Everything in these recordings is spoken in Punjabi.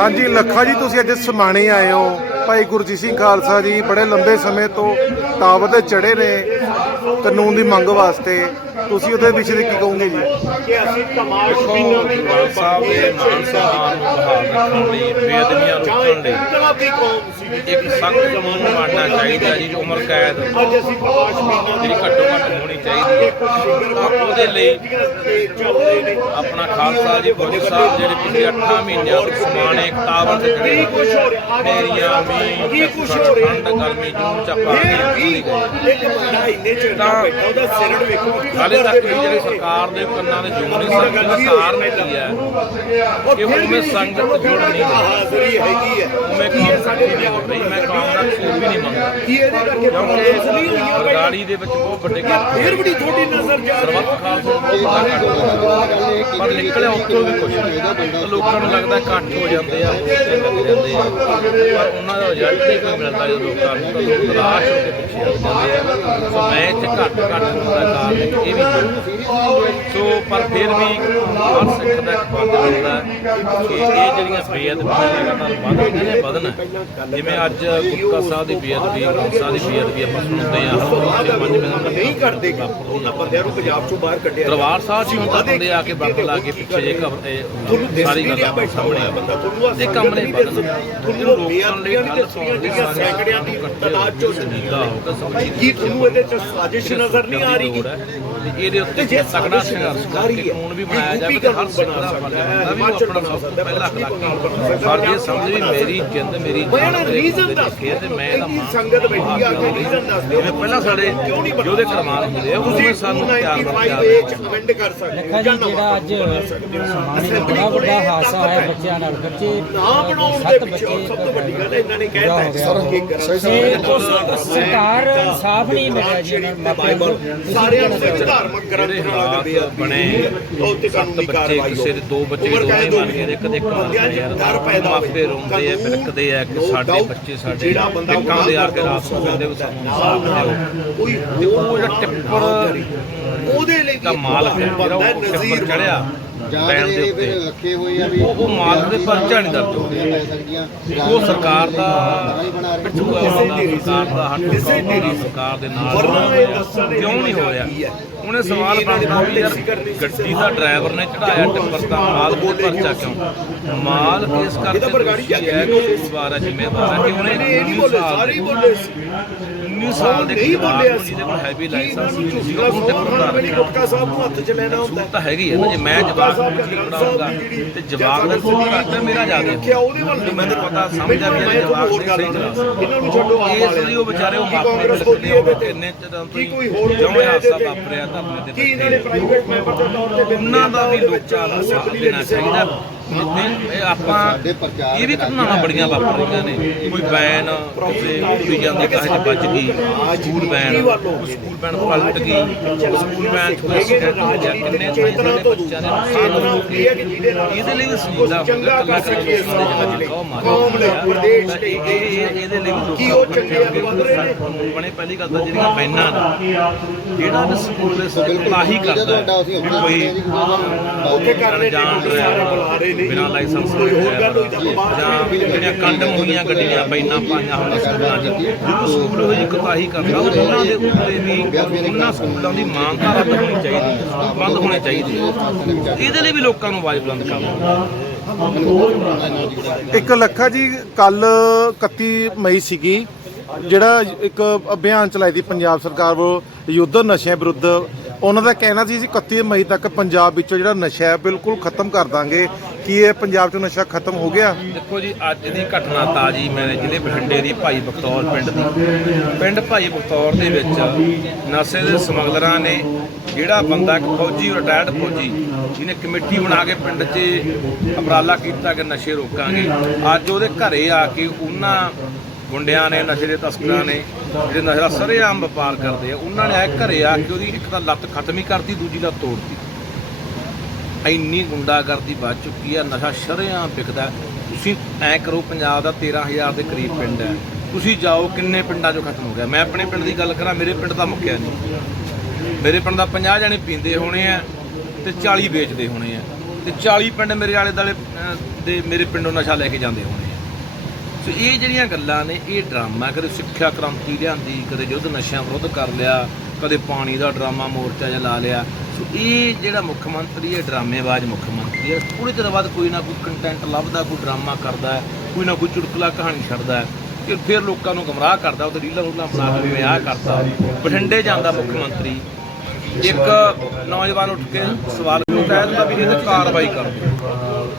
ਹਾਂਜੀ, ਲੱਖਾ ਜੀ, ਤੁਸੀਂ ਅੱਜ ਸਮਾਣੇ ਆਏ ਹੋ। ਭਾਈ ਗੁਰਜੀਤ ਸਿੰਘ ਖਾਲਸਾ ਜੀ ਬੜੇ ਲੰਬੇ ਸਮੇਂ ਤੋਂ ਟਾਵਰ ਤੇ ਚੜੇ ਨੇ ਕਾਨੂੰਨ ਦੀ ਮੰਗ ਵਾਸਤੇ। ਤੁਸੀਂ ਉਹਦੇ ਵਿਸ਼ੇ ਤੇ ਕੀ ਕਹੋਗੇ ਜੀ? ਕਿ ਅਸੀਂ ਤਮਾਸ਼ ਵੀ ਮਾਨ ਸਾਹਿਬ ਦੇ ਮਾਨ ਸਨਮਾਨ ਨੂੰ ਬਹਾਲ ਰੱਖਣ ਲਈ ਬੇਅਦਬੀਆਂ ਰੋਕਣ ਲਈ ਇਨਕਲਾਬੀ ਕੌਮ ਸੀ। ਇੱਕ ਸਖਤ ਕਾਨੂੰਨ ਬਣਨਾ ਚਾਹੀਦਾ ਜੀ ਉਮਰ ਕੈਦ ਅੱਜ ਅਸੀਂ ਤਮਾਸ਼ ਪੀਣਾ ਜਿਹੜੀ ਘੱਟੋ ਘੱਟ ਹੋਣੀ ਚਾਹੀਦੀ ਹੈ। ਉਹਦੇ ਲਈ ਚੱਲਦੇ ਨੇ। ਆਪਣਾ ਖਾਲਸਾ ਜੀ ਫੌਜੀ ਸਾਹਿਬ ਜਿਹੜੇ ਪਿਛਲੇ 8 ਮਹੀਨਿਆਂ ਤੋਂ ਸਮਾਣੇ ਟਾਵਰ ਤੇ ਖੜੇ ਕੀ ਕੁਛ ਹੋ ਰਿਹਾ? ਮੇਰੀਆਂ ਮੀਂਹ ਕੀ ਕੁਛ ਹੋ ਰਿਹਾ? ਠੰਡ ਗਰਮੀ ਜੂਨ ਵੀ ਨਹੀਂ ਗਏ। ਇੱਕ ਬੰਦਾ ਇੰਨੇ ਚਿਰ ਦਾ ਬੈਠਾ ਉਹਦਾ ਸਿਰੜ ਵੇਖੋ। ਹਾਲੇ ਤੱਕ ਜਿਹੜੀ ਸਰਕਾਰ ਦੇ ਕੰਨਾਂ ਦੇ ਜੂੰ ਨਹੀਂ ਸਕਦੀ ਕਾਰਨ ਕੀ ਹੈ ਕਿ ਉਵੇਂ ਸੰਗਤ ਜੁੜ ਨਹੀਂ ਹਾਜ਼ਰੀ ਹੈਗੀ ਹੈ। ਉਵੇਂ ਕੰਮ ਸਾਡੇ ਨਹੀਂ ਹੋ ਰਹੀ ਮੈਂ ਕੰਮ ਦਾ ਕਸੂਰ ਵੀ ਨਹੀਂ ਮੰਗਦਾ ਕੀ ਇਹਦੇ ਕਰਕੇ ਨਹੀਂ ਕਿਉਂਕਿ ਹੋਈਆਂ ਬਰਗਾੜੀ ਦੇ ਵਿੱਚ ਬਹੁਤ ਵੱਡੇ ਕੰਮ ਫੇਰ ਬੜੀ ਤੁਹਾਡੀ ਨਜ਼ਰ ਜਾ ਰਹੀ ਸਰਬੱਤ ਖਾਲਸਾ ਘੱਟ। ਪਰ ਨਿਕਲਿਆ ਉੱਥੋਂ ਵੀ ਕੁਝ ਨਹੀਂ। ਲੋਕਾਂ ਨੂੰ ਲੱਗਦਾ ਇਕੱਠ ਹੋ ਜਾਂਦੇ ਆ ਲੱਗ ਜਾਂਦੇ ਆ। ਪਰ ਉਹਨਾਂ ਦਾ ਰਿਜ਼ਲਟ ਨਹੀਂ ਕੋਈ ਮਿਲਦਾ ਜਦੋਂ ਲੋਕਾਂ ਨੂੰ ਤਲਾਸ਼ ਹੋ ਕੇ ਪਿੱਛੇ ਹਟ ਜਾਂਦੇ ਆ। ਸੋ ਮੈਂ ਇੱਥੇ ਘੱਟ ਘੱਟ ਹੁੰਦਾ ਕਾਰਨ ਇਹ ਵੀ ਹੈ। ਸੋ ਪਰ ਫਿਰ ਵੀ ਹਰ ਸਿੱਖ ਦਾ ਇੱਕ ਪੰਜ ਹੁੰਦਾ ਕਿ ਇਹ ਜਿਹੜੀਆਂ ਬੇਅਦਬੀਆਂ ਲਗਾਤਾਰ ਵੱਧ ਰਹੀਆਂ ਨੇ। ਵਧਣ ਜਿਵੇਂ ਅੱਜ ਗੁਰਕਾ ਸਾਹਿਬ ਦੀ ਬੇਅਦਬੀ ਸਾਹਿਬ ਦੀ ਬੇਅਦਬੀ ਆਪਾਂ ਸੁਣਦੇ ਆ ਹਰ ਪੰਜ ਮਿੰਟ ਨਹੀਂ ਕਰਦੇ ਉਹਨਾਂ ਬੰਦਿਆਂ ਨੂੰ ਪੰਜਾਬ ਚੋਂ ਬਾਹਰ ਕੱਢਿਆ। ਦਰਬਾਰ ਸਾਹਿਬ ਜੀ ਹੁਣ ਤਾਂ ਬੰਦੇ ਆ ਕੇ ਬੱਤ ਲਾ ਕੇ ਪਿੱਛੇ ਜੇ ਤੁਹਾਨੂੰ ਦਿਸ ਸਾਰੀ ਨਹੀਂ ਗੱਲ ਬੈਠਾ ਸਾਹਮਣੇ ਹੋਇਆ ਆ ਬੰਦਾ ਤੁਹਾਨੂੰ ਤੇ ਕੰਮ ਨੇ। ਬਦਲ ਤੁਹਾਨੂੰ ਬੇਅਦਬੀਆਂ ਦੀ ਤਸਵੀਰਾਂ ਜਿਹੜੀਆਂ ਸੈਂਕੜਿਆਂ ਦੀ ਤਦਾਦ ਚੋਂ ਹੋਗਾ ਸਮਝੀ ਕੀ ਤੁਹਾਨੂੰ ਇਹਦੇ ਚ ਸਾਜ਼ਿਸ਼ ਨਜ਼ਰ ਨਹੀਂ ਆ ਰਹੀ? ਇਹਦੇ ਉੱਤੇ ਜੇ ਤਕੜਾ ਸੰਘਰਸ਼ ਕਰਕੇ ਕਾਨੂੰਨ ਵੀ ਬਣਾਇਆ ਜਾਵੇ ਤੇ ਹਰ ਸਿੱਖ ਦਾ ਫਰਜ਼ ਬਣਦਾ ਵੀ ਉਹ ਆਪਣਾ ਤੋਂ ਪਹਿਲਾ ਅਖਲਾਕੀ ਫਰਜ਼ ਇਹ ਸਮਝ ਵੀ ਮੇਰੀ ਜਿੰਦ ਮੇਰੀ ਰੀਜ਼ਨ ਕੋਲ ਦੱਸ ਦੇਖੇ ਤੇ ਮੈਂ ਇਹਦਾ ਮਾਣ ਸੰਗਤ ਬੈਠੀ ਆ ਕੇ ਰੀਜ਼ਨ ਦੱਸ ਦਿਓ ਜਿਵੇਂ ਪਹਿਲਾਂ ਸਾਡੇ ਯੋਧੇ ਕਰਮਾਨ ਹੁੰਦੇ ਆ ਉਵੇਂ ਸਾਨੂੰ ਤਿਆਰ ਬਣ 95 ਕੇ ਅਮੈਂਡ ਕਰ ਸਕਦੇ ਲੱਖਾ ਜੀ ਜਿਹੜਾ ਅੱਜ ਸਮਾਣੇ ਦਾ ਬੜਾ ਵੱਡਾ ਹਾਦਸਾ ਹੈ ਬੱਚਿਆਂ ਨਾਲ ਬੱਚੇ ਨਾ ਬਣਾਉਣ ਦੇ ਪਿੱਛੇ ਸਭ ਤੋਂ ਵੱਡੀ ਗੱਲ ਇਹਨਾਂ ਨੇ ਕਹਿਤਾ ਹੈ। ਸਰ ਕੀ ਤੇ ਸਰਕਾਰ ਸਾਫ਼ ਨਹੀਂ ਮਿਲਿਆ ਜੀ ਨੂੰ ਨੂੰ ਸਾਰਿਆਂ ਨੂੰ ਧਾਰਮਿਕ ਗ੍ਰੰਥ ਨਾਲ ਹਾਲਾਤ ਬੇਅਦਬੀ ਬਣੇ ਉਹ ਤੇ ਕਾਨੂੰਨੀ ਕਾਰਵਾਈ ਕਿਸੇ ਦੇ ਦੋ ਬੱਚੇ ਕੈਦ ਮਰ ਗਏ ਇੱਕ ਦੇ ਇੱਕ ਮਰ ਬੰਦਿਆਂ 'ਚ ਗਿਆ ਡਰ ਪੈਦਾ ਹੋਵੇ। ਰੋਂਦੇ ਆ ਬਿਲਕਦੇ ਆ ਕਿ ਸਾਡੇ ਬੱਚੇ ਸਾਡੇ ਜਿਹੜਾ ਬੰਦਾ ਟਿੱਕਾਂ ਦੇ ਆ ਕੇ ਰਾਤ ਨੂੰ ਕਹਿੰਦੇ ਵੀ ਸਾਨੂੰ ਇਨਸਾਫ ਦਿਓ। ਕੋਈ ਉਹ ਜਿਹੜਾ ਟਿੱਪਰ ਉਹਦੇ ਲਈ ਦਾ ਮਾਲਕ ਬੰਦਾ ਨਜ਼ੀਰ ਚੜਿਆ ਜਾਂ ਬੈਣ ਦੇ ਉੱਤੇ। ਰੱਖੇ ਹੋਏ ਆ ਵੀ ਉਹ ਮਾਲਕ ਦੇ ਪਰਚਾ ਨਹੀਂ ਦਰਜ ਸਕਦੀਆਂ। ਉਹ ਸਰਕਾਰ ਦਾ ਨਹੀਂ ਬਣਾ ਰਹੇ ਪਿੱਛੂ ਹੈ। ਸਰਕਾਰ ਦਾ ਹੱਥ ਕੌਮ ਸਰਕਾਰ ਦੇ ਨਾਲ ਵਰਨਾ ਇਹ ਦੱਸਣ ਕਿਉਂ ਨਹੀਂ ਹੋ? ਰਿਹਾ ਉਹਨੇ ਸਵਾਲ ਵੀ ਯਾਰ ਗੱਡੀ ਦਾ ਡਰਾਈਵਰ ਨੇ ਚੜਾਇਆ ਟਿੱਪਰ ਦਾ ਮਾਲ ਕੋਲ ਪਰਚਾ ਕਿਉਂ? ਮਾਲ ਕੇਸ ਇਹ ਕਰਕੇ ਤਾਂ ਬਰਗਾੜੀ ਜਾ ਕੇ ਹੈ ਕਸੂਰਵਾਰ ਹੈ ਜ਼ਿੰਮੇਵਾਰ ਹੈ ਕਿ ਉਹਨੇ ਇਹ ਨਹੀਂ ਬੋਲੇ ਸਾਰੇ ਬੋਲੇ ਸੀ। 19 ਸਾਲ ਦੇ ਨਹੀਂ ਜਵਾਨ ਬੋਲੇ ਨੂੰ ਅਸੀਂ ਜਿਹਦੇ ਕੋਲ ਹੈਵੀ ਲਾਇਸੈਂਸ ਵੀ ਨਹੀਂ ਸੀ ਜਿਹੜਾ ਉਹਨੂੰ ਟਿੱਪਰ ਸੋਹਣਾ ਦਾ ਮੇਰੀ ਗੁਟਕਾ ਸਾਹਿਬ ਨੂੰ ਹੱਥ 'ਚ ਲੈਣਾ ਹੁੰਦਾ। ਤਾਂ ਹੈਗੀ ਹੈ ਨਾ ਜੇ ਮੈਂ ਜਵਾਬ ਬਣਾਉਂਗਾ ਤੇ ਜਵਾਬ ਦਾ ਕੋਈ ਰਾਤਾ ਮੇਰਾ ਜਾ ਰੱਖਿਆ ਉਹਦੇ ਵੱਲ ਤੇ ਮੈਨੂੰ ਪਤਾ ਸਮਝ ਆ ਇਹ ਜਵਾਬ ਹੋਰ ਗੱਲ ਇਹਨਾਂ ਨੂੰ ਛੱਡੋ ਆਪ ਇਸ ਲਈ ਉਹ ਵਿਚਾਰੇ ਉਹ ਕਾਂਗਰਸ ਬੋਲੀ ਇਹਦੇ ਤੇ? ਇੰਨੇ ਚਿਰਾਂ ਤੋਂ ਕੋਈ ਹੋਰ ਬੋਲਿਆ ਹਾਦਸਾ ਇਹਦੇ ਤੇ? ਵਾਪਰਿਆ ਧਰਨੇ ਤੇ ਕੀ ਇਹਨਾਂ ਨੇ ਪ੍ਰਾਈਵੇਟ ਮੈਂਬਰ ਦੇ ਤੌਰ ਤੇ ਉਹਨਾਂ ਦਾ ਵੀ ਲੋਕਾਂ ਨੂੰ? ਸਾਥ ਦੇਣਾ ਚਾਹੀਦਾ। ਇਹ ਆਪਾਂ ਇਹ ਵੀ ਘਟਨਾਵਾਂ ਬੜੀਆਂ ਵਾਪਰ ਰਹੀਆਂ ਨੇ। ਕੋਈ ਬੈਨ ਕਿਸੇ ਵੀ ਜਾਂਦੀ ਕਾਹ ਚ ਵੱਜ ਗਈ ਸਕੂਲ ਬੈਨ ਕੋਈ ਸਕੂਲ ਬੈਨ ਪਲਟ ਗਈ ਸਕੂਲ ਬੈਨ ਚ ਕੋਈ ਐਕਸੀਡੈਂਟ ਹੋ ਗਿਆ ਕਿੰਨੇ ਚੇਤਨਾ ਤੋਂ ਬੱਚਿਆਂ ਦੇ ਨੁਕਸਾਨ ਹੋ ਇਹ ਹੈ ਕਿ ਜਿਹਦੇ ਨਾਲ ਇਹਦੇ ਲਈ ਵੀ ਸੁਣਦਾ ਚੰਗਾ ਕਰ ਸਕੀਏ ਸਮਾਜ ਲਈ ਕੌਮ ਲਈ ਪ੍ਰਦੇਸ਼ ਲਈ ਇਹ ਇਹਦੇ ਲਈ ਵੀ ਕੀ ਉਹ ਚੰਗੇ ਵਧ ਰਹੇ ਨੇ? ਬਣੇ ਪਹਿਲੀ ਗੱਲ ਤਾਂ ਜਿਹੜੀਆਂ ਬੈਨਾਂ ਨੇ ਜਿਹੜਾ ਵੀ ਸਕੂਲ ਦੇ ਆਹੀ ਕਰਦਾ ਕੋਈ ਉੱਥੇ ਨੇ ਬੁਲਾ ਰਹੇ ਬਿਨਾਂ ਲਾਇਸੈਂਸ ਕੋਈ ਹੋਰ ਗੱਲ ਹੋਈ ਤਾਂ ਬਾਅਦ ਜਾਂ ਜਿਹੜੀਆਂ ਕੰਡਮ ਹੋਈਆਂ ਗੱਡੀਆਂ ਬੈਨਾਂ ਪਾਈਆਂ ਹੋਈਆਂ ਸਕੂਲਾਂ 'ਚ ਜਦੋਂ ਸਕੂਲ ਹੋਈ ਕੋਤਾਹੀ ਕਰਦਾ ਉਹਨਾਂ ਦੇ ਉੱਤੇ ਵੀ ਉਹਨਾਂ ਸਕੂਲਾਂ ਦੀ ਮਾਨਤਾ ਰੱਦ ਹੋਣੀ ਚਾਹੀਦੀ ਹੈ ਬੰਦ ਹੋਣੀ ਚਾਹੀਦੀ ਹੈ ਇਹਦੇ ਲਈ ਵੀ ਲੋਕਾਂ ਨੂੰ ਆਵਾਜ਼ ਬੁਲੰਦ ਕਰਨਾ। ਇੱਕ ਲੱਖਾ ਜੀ ਕੱਲ 31 ਮਈ ਸੀਗੀ ਜਿਹੜਾ ਇੱਕ ਅਭਿਆਨ ਚਲਾਈ ਸੀ ਪੰਜਾਬ ਸਰਕਾਰ ਵੱਲੋਂ ਯੁੱਧ ਨਸ਼ਿਆਂ ਵਿਰੁੱਧ ਉਹਨਾਂ ਦਾ ਕਹਿਣਾ ਸੀ ਜੀ 31 ਮਈ ਤੱਕ ਪੰਜਾਬ ਵਿੱਚੋਂ ਜਿਹੜਾ ਨਸ਼ਾ ਹੈ ਬਿਲਕੁਲ ਖਤਮ ਕਰ ਦਾਂਗੇ। ਕੀ ਇਹ ਪੰਜਾਬ 'ਚੋਂ ਨਸ਼ਾ ਖਤਮ ਹੋ ਗਿਆ? ਦੇਖੋ ਜੀ, ਅੱਜ ਦੀ ਘਟਨਾ ਤਾਜੀ ਮੈਂ ਜ਼ਿਲ੍ਹੇ ਬਠਿੰਡੇ ਦੀ, ਭਾਈ ਬਖਤੌਰ ਪਿੰਡ ਦੀ। ਪਿੰਡ ਭਾਈ ਬਖਤੌਰ ਦੇ ਵਿੱਚ ਨਸ਼ੇ ਦੇ ਸਮਗਲਰਾਂ ਨੇ ਜਿਹੜਾ ਬੰਦਾ ਇੱਕ ਫੌਜੀ, ਰਿਟਾਇਰਡ ਫੌਜੀ, ਜਿਹਨੇ ਕਮੇਟੀ ਬਣਾ ਕੇ ਪਿੰਡ 'ਚ ਉਪਰਾਲਾ ਕੀਤਾ ਕਿ ਨਸ਼ੇ ਰੋਕਾਂਗੇ। ਅੱਜ ਉਹਦੇ ਘਰੇ ਆ ਕੇ ਉਹਨਾਂ ਗੁੰਡਿਆਂ ਨੇ, ਨਸ਼ੇ ਦੇ ਤਸਕਰਾਂ ਨੇ, ਜਿਹੜੇ ਨਸ਼ੇ ਦਾ ਸਰੇਆਮ ਵਪਾਰ ਕਰਦੇ ਆ, ਉਹਨਾਂ ਨੇ ਆ ਕੇ ਘਰੇ ਆ ਕੇ ਉਹਦੀ ਇੱਕ ਤਾਂ ਲੱਤ ਖਤਮ ਹੀ ਕਰਤੀ, ਦੂਜੀ ਲੱਤ ਤੋੜਤੀ। ਇੰਨੀ ਗੁੰਡਾਗਰਦੀ ਵੱਧ ਚੁੱਕੀ ਆ, ਨਸ਼ਾ ਸ਼ਰੇਆਮ ਵਿਕਦਾ ਤੁਸੀਂ ਐ ਕਰੋ, ਪੰਜਾਬ ਦਾ 13000 ਦੇ ਕਰੀਬ ਪਿੰਡ ਹੈ। ਤੁਸੀਂ ਜਾਓ, ਕਿੰਨੇ ਪਿੰਡਾਂ 'ਚੋਂ ਖਤਮ ਹੋ ਗਿਆ? ਮੈਂ ਆਪਣੇ ਪਿੰਡ ਦੀ ਗੱਲ ਕਰਾਂ, ਮੇਰੇ ਪਿੰਡ ਦਾ ਮੁੱਕਿਆ ਨਹੀਂ। ਮੇਰੇ ਪਿੰਡ ਦਾ 50 ਜਣੇ ਪੀਂਦੇ ਹੋਣੇ ਆ ਤੇ 40 ਵੇਚਦੇ ਹੋਣੇ ਆ। ਤੇ 40 ਪਿੰਡ ਮੇਰੇ ਆਲੇ ਦਾਲੇ ਦੇ ਮੇਰੇ ਪਿੰਡੋਂ ਨਸ਼ਾ ਲੈ ਕੇ ਜਾਂਦੇ ਹੋਣੇ ਸੋ ਇਹ ਜਿਹੜੀਆਂ ਗੱਲਾਂ ਨੇ ਇਹ ਡਰਾਮਾ ਕਦੇ ਸਿੱਖਿਆ ਕ੍ਰਾਂਤੀ ਲਿਆਂਦੀ ਕਦੇ ਯੁੱਧ ਨਸ਼ਿਆਂ ਵਿਰੁੱਧ ਕਰ ਲਿਆ ਕਦੇ ਪਾਣੀ ਦਾ ਡਰਾਮਾ ਮੋਰਚਾ ਜਿਹਾ ਲਾ ਲਿਆ। ਸੋ ਇਹ ਜਿਹੜਾ ਮੁੱਖ ਮੰਤਰੀ ਹੈ ਡਰਾਮੇਬਾਜ਼ ਮੁੱਖ ਮੰਤਰੀ ਹੈ। ਥੋੜੇ ਚਿਰ ਬਾਅਦ ਕੋਈ ਨਾ ਕੋਈ ਕੰਟੈਂਟ ਲੱਭਦਾ ਕੋਈ ਡਰਾਮਾ ਕਰਦਾ ਹੈ, ਕੋਈ ਨਾ ਕੋਈ ਚੁਟਕਲਾ ਕਹਾਣੀ ਛੱਡਦਾ ਹੈ ਕਿ ਫਿਰ ਲੋਕਾਂ ਨੂੰ ਗਮਰਾਹ ਕਰਦਾ ਉਹ ਤੇ ਰੀਲਾਂ ਰੂਲਾਂ ਬਣਾ ਕੇ ਵੀ ਆਹ ਕਰਤਾ ਬਠਿੰਡੇ ਜਾਂਦਾ ਮੁੱਖ ਮੰਤਰੀ। ਇੱਕ ਨੌਜਵਾਨ ਉੱਠ ਕੇ ਸਵਾਲ ਕਰਦਾ ਤਾਂ ਵੀ ਇਹਦੇ ਕਾਰਵਾਈ ਕਰ।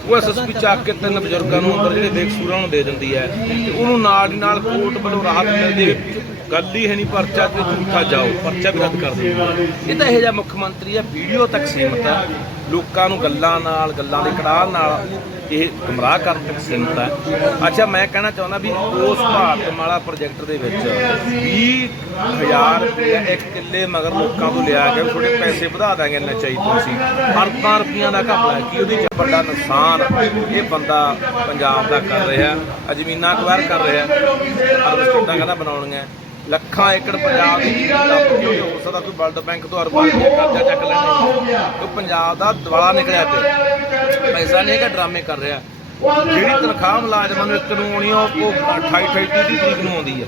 ਉਹ ਐਸਐਸਪੀ ਚੱਕ ਕੇ ਤਿੰਨ ਬਜ਼ੁਰਗਾਂ ਨੂੰ ਅੰਦਰ ਜਿਹੜੇ ਬੇਕਸੂਰਾਂ ਨੂੰ ਦੇ ਦਿੰਦੀ ਹੈ, ਤੇ ਉਹਨੂੰ ਨਾਲ ਦੀ ਨਾਲ ਕੋਰਟ ਵੱਲੋਂ ਰਾਹਤ ਮਿਲਦੀ ਗੱਲ ਹੀ ਹੈ ਨਹੀਂ, ਪਰਚਾ ਤੇ ਝੂਠਾ ਜਾਓ, ਪਰਚਾ ਵੀ ਰੱਦ ਕਰ ਦਿਓ। ਇਹ ਤਾਂ ਇਹੋ ਜਿਹਾ ਮੁੱਖ ਮੰਤਰੀ ਹੈ, ਵੀਡੀਓ ਤੱਕ ਸੀਮਤ ਹੈ। ਲੋਕਾਂ ਨੂੰ ਗੱਲਾਂ ਨਾਲ, ਗੱਲਾਂ ਦੇ ਕੜਾਹ ਨਾਲ ਇਹ ਗੁੰਮਰਾਹ ਕਰਨ ਤੱਕ ਸੀਮਤ ਹੈ। ਅੱਛਾ, ਮੈਂ ਕਹਿਣਾ ਚਾਹੁੰਦਾ ਵੀ ਉਸ ਭਾਰਤਮਾਲਾ ਪ੍ਰੋਜੈਕਟ ਦੇ ਵਿੱਚ 20000 ਰੁਪਏ ਇੱਕ ਕਿੱਲੇ ਮਗਰ ਲੋਕਾਂ ਤੋਂ ਲਿਆ ਕੇ ਥੋੜੇ ਪੈਸੇ ਵਧਾ ਦਾਂਗੇ ਨਚਾਈ ਸੀ ਅਰਬਾਂ ਰੁਪਈਆਂ ਦਾ ਘਪਲਾ ਕੀ ਕਿ ਉਹਦੇ ਚ ਵੱਡਾ ਨੁਕਸਾਨ ਇਹ ਬੰਦਾ ਪੰਜਾਬ ਦਾ ਕਰ ਰਿਹਾ ਆ ਜ਼ਮੀਨਾਂ ਅਕਵਾਇਰ ਕਰ ਰਿਹਾ ਅਰਬ ਕਹਿੰਦਾ ਬਣਾਉਣੀਆਂ ਲੱਖਾਂ ਏਕੜ ਪੰਜਾਬ ਦੀ ਜ਼ਮੀਨ ਹੋ ਸਕਦਾ ਕੋਈ ਵਰਲਡ ਬੈਂਕ ਤੋਂ ਅਰਬਾਂ ਰੁਪਏ ਕਰਜ਼ਾ ਚੱਕ ਲੈਣੇ ਉਹ ਪੰਜਾਬ ਦਾ ਦਿਵਾਲਾ ਨਿਕਲਿਆ ਪਿਆ। ਪੈਸਾ ਨਹੀਂ ਹੈਗਾ, ਡਰਾਮੇ ਕਰ ਰਿਹਾ। ਜਿਹੜੀ ਤਨਖਾਹ ਮੁਲਾਜ਼ਮਾਂ ਨੂੰ ਇੱਕ ਨੂੰ ਆਉਣੀ ਉਹ 28 28 30 ਤਰੀਕ ਨੂੰ ਆਉਂਦੀ ਹੈ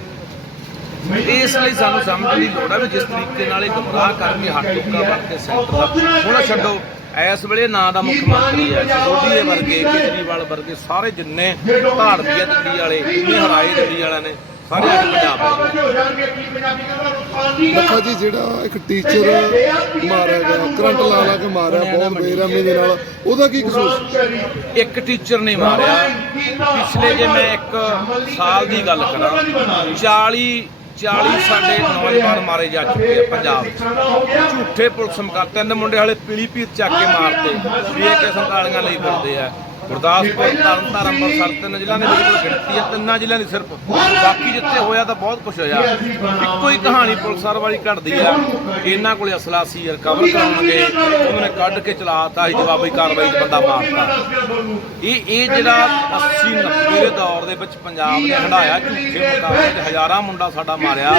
ਇਸ ਲਈ ਸਾਨੂੰ ਸਮਝਣ ਦੀ ਲੋੜ ਹੈ ਵੀ ਜਿਸ ਤਰੀਕੇ ਨਾਲ ਇਹ ਗੁੰਮਰਾਹ ਕਰਕੇ ਹੱਥ ਟੁੱਕਾ ਬਣ ਕੇ ਸੈਂਟਰ ਦਾ। ਹੁਣ ਛੱਡੋ, ਇਸ ਵੇਲੇ ਨਾਂ ਦਾ ਮੁੱਖ ਮੰਤਰੀ ਹੈ ਸੋਢੀਏ ਵਰਗੇ, ਕੇਜਰੀਵਾਲ ਵਰਗੇ ਸਾਰੇ ਜਿੰਨੇ ਭਾਰਤੀయ ਦਿੱਲੀ ਵਾਲੇ ਹਰਾਏ ਦਿੱਲੀ ਵਾਲਿਆਂ ਨੇ। ਸਾਰੇ ਪੰਜਾਬ ਜੀ ਜਿਹੜਾ ਇੱਕ ਟੀਚਰ ਮਾਰਿਆ ਗਿਆ ਕਰੰਟ ਲਾ ਲਾ ਕੇ ਮਾਰਿਆ ਬਹੁਤ ਬੇਰਹਿਮੀ ਦੇ ਨਾਲ। ਉਹਦਾ ਕੀ ਕਸੂਰ ਸੀ? ਇੱਕ ਟੀਚਰ ਨੇ ਮਾਰਿਆ। ਪਿਛਲੇ ਜੇ ਮੈਂ ਇੱਕ ਸਾਲ ਦੀ ਗੱਲ ਕਰਾਂ 40 40 ਸਾਡੇ ਨੌਜਵਾਨ ਮਾਰੇ ਜਾ ਚੁੱਕੇ ਆ ਪੰਜਾਬ 'ਚ ਝੂਠੇ ਪੁਲਿਸ ਮੁਕਾ ਤਿੰਨ ਮੁੰਡੇ ਹਾਲੇ ਪੀਲੀ ਪੀਤ ਚੱਕ ਕੇ ਮਾਰਤੇ ਵੀ ਇਹ ਕਿਸਮ ਕਾਲੀਆਂ ਲਈ ਫਿਰਦੇ ਆ। ਗੁਰਦਾਸਪੁਰ, ਤਰਨਤਾਰਨ, ਅੰਮ੍ਰਿਤਸਰ, ਤਿੰਨ ਜ਼ਿਲ੍ਹਿਆਂ ਦੇ ਵਿੱਚ ਗਿਣਤੀ ਆ ਤਿੰਨਾਂ ਜ਼ਿਲ੍ਹਿਆਂ ਦੀ ਸਿਰਫ। ਬਾਕੀ ਜਿੱਥੇ ਹੋਇਆ ਤਾਂ ਬਹੁਤ ਕੁਝ ਹੋਇਆ। ਇੱਕੋ ਹੀ ਕਹਾਣੀ ਪੁਲਿਸਾਂ ਵਾਲੀ ਘੜਦੀ ਆ ਇਹਨਾਂ ਕੋਲੇ ਅਸਲਾ ਸੀ ਰਿਕਵਰ ਕਰਾਉਣਗੇ, ਉਹਨਾਂ ਨੇ ਕੱਢ ਕੇ ਚਲਾਤਾ ਸੀ ਜਵਾਬੀ ਕਾਰਵਾਈ 'ਚ ਬੰਦਾ ਮਾਰਤਾ ਇਹ ਇਹ ਜਿਹੜਾ 80 90 ਦੇ ਦੌਰ ਦੇ ਵਿੱਚ ਪੰਜਾਬ ਨੇ ਹੰਡਾਇਆ ਝੂਠੇ ਮੁਕਾਬਲੇ ਹਜ਼ਾਰਾਂ ਮੁੰਡਾ ਸਾਡਾ ਮਾਰਿਆ।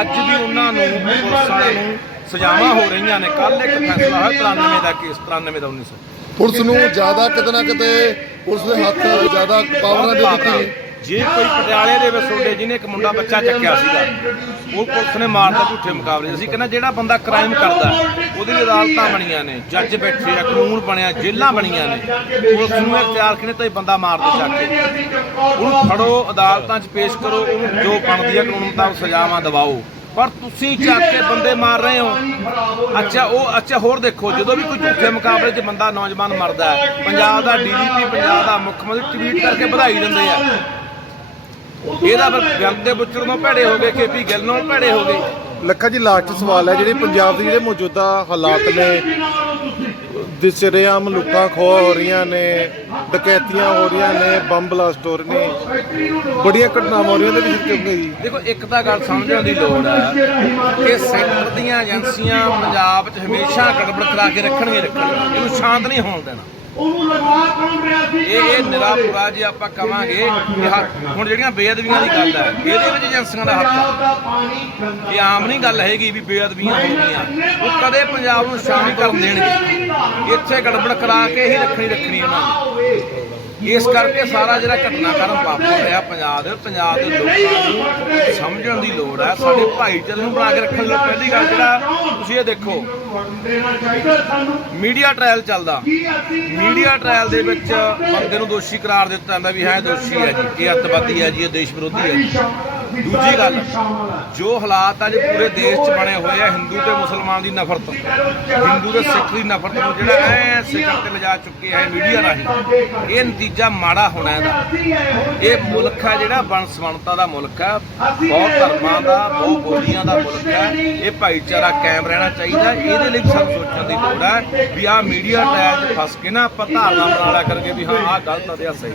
ਅੱਜ ਵੀ ਉਹਨਾਂ ਨੂੰ ਪੁਲਿਸ ਵਾਲਿਆਂ ਨੂੰ ਸਜ਼ਾਵਾਂ ਹੋ ਰਹੀਆਂ ਨੇ। ਕੱਲ ਇੱਕ ਫੈਸਲਾ ਹੋਇਆ 93 ਦਾ ਕੇਸ 93 ਦਾ 1900 ਪੁਲਿਸ ਨੂੰ ਜ਼ਿਆਦਾ ਕਿਤੇ ਨਾ ਕਿਤੇ ਪੁਲਿਸ ਦੇ ਹੱਥ ਜ਼ਿਆਦਾ ਪਾਵਰਾਂ ਦੇ ਦਿੱਤੀ। ਜੇ ਕੋਈ ਪਟਿਆਲੇ ਦੇ ਵਿੱਚ ਤੁਹਾਡੇ ਜਿਹਨੇ ਇੱਕ ਮੁੰਡਾ ਬੱਚਾ ਚੱਕਿਆ ਸੀਗਾ ਉਹ ਪੁਲਿਸ ਨੇ ਮਾਰਤਾ ਝੂਠੇ ਮੁਕਾਬਲੇ। ਅਸੀਂ ਕਹਿੰਦਾ ਜਿਹੜਾ ਬੰਦਾ ਕ੍ਰਾਈਮ ਕਰਦਾ ਉਹਦੀ ਲਈ ਅਦਾਲਤਾਂ ਬਣੀਆਂ ਨੇ ਜੱਜ ਬੈਠੇ ਆ ਕਾਨੂੰਨ ਬਣਿਆ ਜੇਲ੍ਹਾਂ ਬਣੀਆਂ ਨੇ। ਪੁਲਿਸ ਨੂੰ ਇਖਤਿਆਰ ਕਿਨੇ ਤਾਂ ਇਹ ਬੰਦਾ ਮਾਰ ਦੋ ਚੱਕ ਕੇ? ਉਹਨੂੰ ਫੜੋ ਅਦਾਲਤਾਂ 'ਚ ਪੇਸ਼ ਕਰੋ ਉਹਨੂੰ ਜੋ ਬਣਦੀ ਹੈ ਕਾਨੂੰਨ ਮੁਤਾਬਕ ਸਜ਼ਾਵਾਂ ਦਿਵਾਓ। ਪਰ ਤੁਸੀਂ ਚੱਕ ਕੇ ਬੰਦੇ ਮਾਰ ਰਹੇ ਹੋ। ਅੱਛਾ, ਉਹ, ਅੱਛਾ, ਹੋਰ ਦੇਖੋ, ਜਦੋਂ ਵੀ ਕੋਈ ਝੂਠੇ ਮੁਕਾਬਲੇ 'ਚ ਬੰਦਾ ਨੌਜਵਾਨ ਮਰਦਾ ਹੈ, ਪੰਜਾਬ ਦਾ ਡੀਜੀਪੀ ਪੰਜਾਬ ਦਾ ਮੁੱਖ ਮੰਤਰੀ ਟਵੀਟ ਕਰਕੇ ਵਧਾਈ ਦਿੰਦੇ ਆ। ਇਹਦਾ ਫਿਰ ਬਿਆਨ ਦੇ ਬੁੱਚਰ ਨੂੰ ਭੈੜੇ ਹੋ ਗਏ ਕੇਪੀ ਗਿੱਲ ਨੂੰ ਭੈੜੇ ਹੋ ਗਏ। ਲੱਖਾ ਜੀ, ਲਾਸਟ ਸਵਾਲ ਹੈ, ਜਿਹੜੇ ਪੰਜਾਬ ਦੇ ਜਿਹੜੇ ਮੌਜੂਦਾ ਹਾਲਾਤ ਨੇ ਦਿਸਰੇਆਮ ਲੁੱਟਾਂ ਖੋਹ ਹੋ ਰਹੀਆਂ ਨੇ, ਡਕੈਤੀਆਂ ਹੋ ਰਹੀਆਂ ਨੇ, ਬੰਬ ਬਲਾਸਟ ਹੋ ਰਹੇ ਨੇ। ਬੜੀਆਂ ਘਟਨਾਵਾਂ ਹੋ ਰਹੀਆਂ ਦੇ ਵਿੱਚ ਕਿਉਂਕਿ ਜੀ। ਦੇਖੋ, ਇੱਕ ਤਾਂ ਗੱਲ ਸਮਝਣ ਦੀ ਲੋੜ ਹੈ ਕਿ ਸੈਂਟਰ ਦੀਆਂ ਏਜੰਸੀਆਂ ਪੰਜਾਬ 'ਚ ਹਮੇਸ਼ਾ ਗੜਬੜ ਕਰਾ ਕੇ ਰੱਖਣਗੇ ਰੱਖਣ ਇਹਨੂੰ ਸ਼ਾਂਤ ਨਹੀਂ ਹੋਣ ਦੇਣਾ। ਇਹ ਇਹ ਨਿਰਾਪੁਰਾ ਜੇ ਆਪਾਂ ਕਵਾਂਗੇ ਕਿ ਹੁਣ ਜਿਹੜੀਆਂ ਬੇਅਦਬੀਆਂ ਦੀ ਗੱਲ ਹੈ ਇਹਦੇ ਵਿੱਚ ਏਜੰਸੀਆਂ ਦਾ ਹੱਥ ਹੈ। ਇਹ ਆਮ ਨਹੀਂ ਗੱਲ ਹੈਗੀ ਵੀ ਬੇਅਦਬੀਆਂ ਹੋ ਗਈਆਂ ਉਹ ਕਦੇ ਪੰਜਾਬ ਨੂੰ ਸ਼ਾਮਲ ਕਰਨ ਦੇਣਗੇ। ਇੱਥੇ ਗੜਬੜ ਕਰਾ ਕੇ ਹੀ ਰੱਖਣੀ ਰੱਖਣੀ ਉਹਨਾਂ ਨੇ ਇਸ ਕਰਕੇ ਸਾਰਾ ਜਿਹੜਾ ਘਟਨਾਕ੍ਰਮ ਵਾਪਰ ਰਿਹਾ ਪੰਜਾਬ ਦੇ ਪੰਜਾਬ ਦੇ ਲੋਕਾਂ ਨੂੰ ਸਮਝਣ ਦੀ ਲੋੜ ਹੈ। ਸਾਡੇ ਭਾਈਚਾਰੇ ਨੂੰ ਬਣਾ ਕੇ ਰੱਖਣ ਲਈ ਪਹਿਲੀ ਗੱਲ ਜਿਹੜਾ ਤੁਸੀਂ ਇਹ ਦੇਖੋ, ਮੀਡੀਆ ਟ੍ਰਾਇਲ ਚੱਲਦਾ। ਮੀਡੀਆ ਟ੍ਰਾਇਲ ਦੇ ਵਿੱਚ ਬੰਦੇ ਨੂੰ ਦੋਸ਼ੀ ਕਰਾਰ ਦਿੱਤਾ ਜਾਂਦਾ ਵੀ ਹੈ ਦੋਸ਼ੀ ਹੈ ਜੀ, ਇਹ ਅੱਤਵਾਦੀ ਹੈ ਜੀ, ਇਹ ਦੇਸ਼ ਵਿਰੋਧੀ ਹੈ ਜੀ। ਦੂਜੀ ਗੱਲ, ਜੋ ਹਾਲਾਤ ਅੱਜ ਪੂਰੇ ਦੇਸ਼ 'ਚ ਬਣੇ ਹੋਏ ਆ, ਹਿੰਦੂ ਤੇ ਮੁਸਲਮਾਨ ਦੀ ਨਫ਼ਰਤ। ਹਿੰਦੂ ਤੇ ਸਿੱਖ ਦੀ ਨਫ਼ਰਤ ਨੂੰ ਜਿਹੜਾ ਐ ਸਿਖਰ ਤੇ ਲਿਜਾ ਚੁੱਕੇ ਹੈ ਮੀਡੀਆ ਰਾਹੀਂ, ਇਹ ਨਤੀਜਾ ਮਾੜਾ ਹੋਣਾ ਇਹਦਾ। ਇਹ ਮੁਲਕ ਹੈ ਜਿਹੜਾ ਬਨਸਵੰਤਾ ਦਾ ਮੁਲਕ ਹੈ ਬਹੁਤ ਧਰਮਾਂ ਦਾ, ਬਹੁਤ ਬੋਲੀਆਂ ਦਾ ਮੁਲਕ ਹੈ ਇਹ ਭਾਈਚਾਰਾ ਕਾਇਮ ਰਹਿਣਾ ਚਾਹੀਦਾ, ਇਹਦੇ ਲਈ ਵੀ ਸਾਨੂੰ ਸੋਚਣ ਦੀ ਲੋੜ ਹੈ ਵੀ ਆਹ ਮੀਡੀਆ ਟ੍ਰਾਇਲ 'ਚ ਫਸ ਕੇ ਨਾ ਆਪਾਂ ਧਾਰਨਾ ਬਣਾ ਲਿਆ ਕਰਕੇ ਵੀ ਹਾਂ, ਆਹ ਗਲਤ ਆ ਤੇ ਆਹ ਸਹੀ